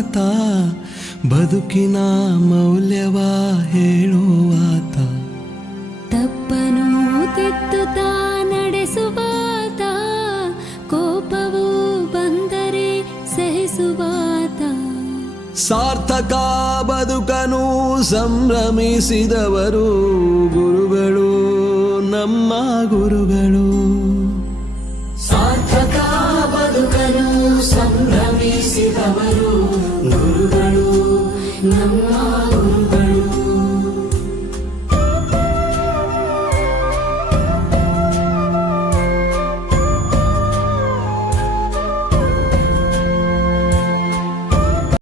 ಹೇಳುವಾತ, ಬದುಕಿನ ಮೌಲ್ಯವ ಹೇಳುವಾತ. ತಪ್ಪನು ತಿದ್ದುತ್ತಾ ನಡೆಸುವಾತ, ಕೋಪವು ಬಂದರೆ ಸಹಿಸುವಾತ. ಸಾರ್ಥಕ ಬದುಕನು ಸಂಭ್ರಮಿಸಿದವರು ಗುರುಗಳು, ನಮ್ಮ ಗುರುಗಳು. ಸಾರ್ಥಕ ಬದುಕನು ಸಂಭ್ರಮಿಸಿದವರು ಗುರುಗಳು, ನಮ್ಮ